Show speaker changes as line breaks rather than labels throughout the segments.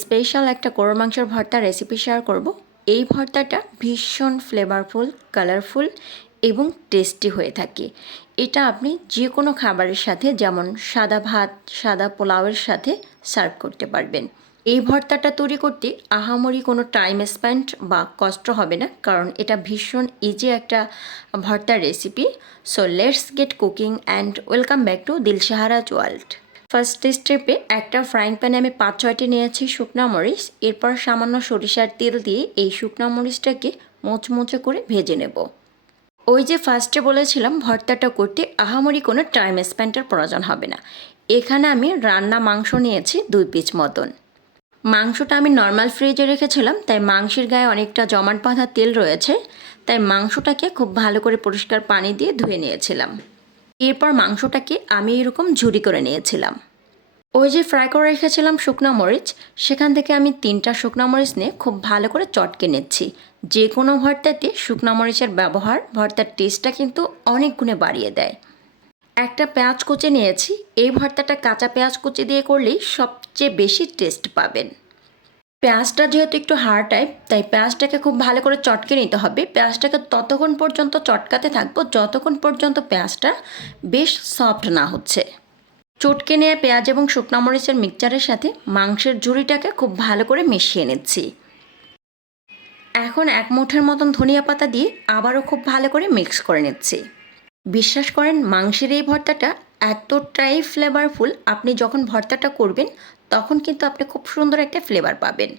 Special একটা গরুর মাংসের ভর্তা রেসিপি শেয়ার করব। এই ভর্তাটা ভীষণ ফ্লেভারফুল কালারফুল এবং টেস্টি হয়ে থাকে। এটা আপনি যে কোনো খাবারের সাথে, যেমন সাদা ভাত, সাদা পোলাওয়ের সাথে সার্ভ করতে পারবেন। এই ভর্তাটা তৈরি করতে আহামরি কোনো টাইম স্পেন্ড বা কষ্ট হবে না, কারণ এটা ভীষণ ইজি একটা ভর্তার recipe so let's get cooking and welcome back to Dilshaharaj world first স্টেপে একটা ফ্রাইং প্যানে আমি পাঁচ ছয়টি নিয়েছি শুকনা মরিচ। এরপর সামান্য সরিষার তেল দিয়ে এই শুকনা মরিচটাকে মোচমোচে করে ভেজে নেব। ওই যে ফার্স্টে বলেছিলাম, ভর্তাটা করতে আহামরি কোনো টাইম স্পেন্ডের প্রয়োজন হবে না। এখানে আমি রান্না মাংস নিয়েছি দুই পিস মতন। মাংসটা আমি নর্মাল ফ্রিজে রেখেছিলাম, তাই মাংসের গায়ে অনেকটা জমাট বাঁধা তেল রয়েছে, তাই মাংসটাকে খুব ভালো করে পরিষ্কার পানি দিয়ে ধুয়ে নিয়েছিলাম। এরপর মাংসটাকে আমি এরকম ঝুরি করে নিয়েছিলাম। ওই যে ফ্রাই করে রেখেছিলাম শুকনো মরিচ, সেখান থেকে আমি তিনটা শুকনো মরিচ নিয়ে খুব ভালো করে চটকে নিচ্ছি। যে কোনো ভর্তাতে শুকনো মরিচের ব্যবহার, ভর্তার টেস্টটা কিন্তু অনেক গুণে বাড়িয়ে দেয়। একটা পেঁয়াজ কুচি নিয়েছি, এই ভর্তাটা কাঁচা পেঁয়াজ কুচি দিয়ে করলেই সবচেয়ে বেশি টেস্ট পাবেন। পেঁয়াজটা যেহেতু একটু হার্ড টাইপ তাই পেঁয়াজটাকে খুব ভালো করে চটকে নিতে হবে। পেঁয়াজটাকে ততক্ষণ পর্যন্ত চটকাতে থাকব, যতক্ষণ পর্যন্ত পেঁয়াজটা বেশ সফট না হচ্ছে। চটকে নেওয়া পেঁয়াজ এবং শুকনো মরিচের মিক্সচারের সাথে মাংসের ঝুড়িটাকে খুব ভালো করে মিশিয়ে নিচ্ছি। এখন এক মুঠের মতন ধনিয়া পাতা দিয়ে আবারও খুব ভালো করে মিক্স করে নিচ্ছি। বিশ্বাস করেন, মাংসের এই ভর্তাটা এতটাই ফ্লেভারফুল আপনি যখন ভর্তাটা করবেন, তখন কিন্তু আপনি খুব সুন্দর একটা ফ্লেভার পাবেন।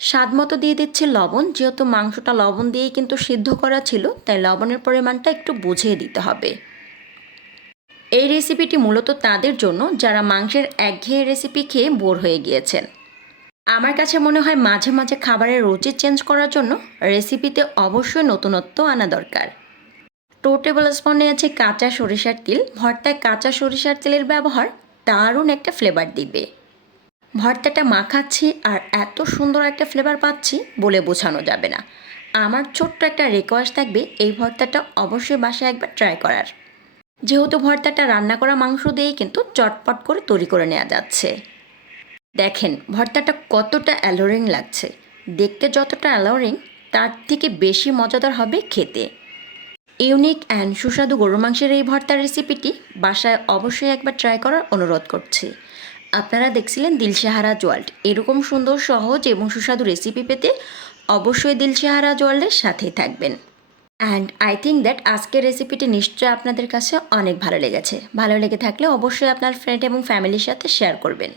স্বাদ মতো দিয়ে দিচ্ছি লবণ, যেহেতু মাংসটা লবণ দিয়েই কিন্তু সিদ্ধ করা ছিল, তাই লবণের পরিমাণটা একটু বুঝিয়ে দিতে হবে। এই রেসিপিটি মূলত তাদের জন্য, যারা মাংসের একঘেয়ে রেসিপি খেয়ে বোর হয়ে গিয়েছেন। আমার কাছে মনে হয় মাঝে মাঝে খাবারের রুচি চেঞ্জ করার জন্য রেসিপিতে অবশ্যই নতুনত্ব আনা দরকার। টু টেবিল স্পুন নিয়েছি কাঁচা সরিষার তেল। ভর্তায় কাঁচা সরিষার তেলের ব্যবহার দারুণ একটা ফ্লেভার দিবে। ভর্তাটা মাখাচ্ছি আর এত সুন্দর একটা ফ্লেভার পাচ্ছি বলে বোঝানো যাবে না। আমার ছোট্ট একটা রিকোয়েস্ট থাকবে, এই ভর্তাটা অবশ্যই বাসায় একবার ট্রাই করার। যেহেতু ভর্তাটা রান্না করা মাংস দিয়েই কিন্তু চটপট করে তৈরি করে নেওয়া যাচ্ছে। দেখেন, ভর্তাটা কতটা অ্যালোরিং লাগছে। দেখতে যতটা অ্যালোরিং তার থেকে বেশি মজাদার হবে খেতে। ইউনিক অ্যান্ড সুস্বাদু গরু মাংসের এই ভর্তার রেসিপিটি বাসায় অবশ্যই একবার ট্রাই করার অনুরোধ করছি। আপনারা দেখছিলেন দিলশাহারা ওয়ার্ল্ড এরকম সুন্দর, সহজ এবং সুস্বাদু রেসিপি পেতে অবশ্যই দিলশাহারা ওয়ার্ল্ডের সাথেই থাকবেন। অ্যান্ড আই থিঙ্ক দ্যাট আজকের রেসিপিটি নিশ্চয়ই আপনাদের কাছে অনেক ভালো লেগেছে। ভালো লেগে থাকলে অবশ্যই আপনার ফ্রেন্ড এবং ফ্যামিলির সাথে শেয়ার করবেন।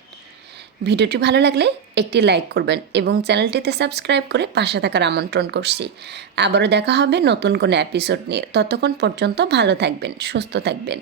ভিডিওটি ভালো লাগলে একটি লাইক করবেন এবং চ্যানেলটিতে সাবস্ক্রাইব করে পাশে থাকার আমন্ত্রণ করছি। আবারও দেখা হবে নতুন কোনো এপিসোড নিয়ে। ততক্ষণ পর্যন্ত ভালো থাকবেন, সুস্থ থাকবেন।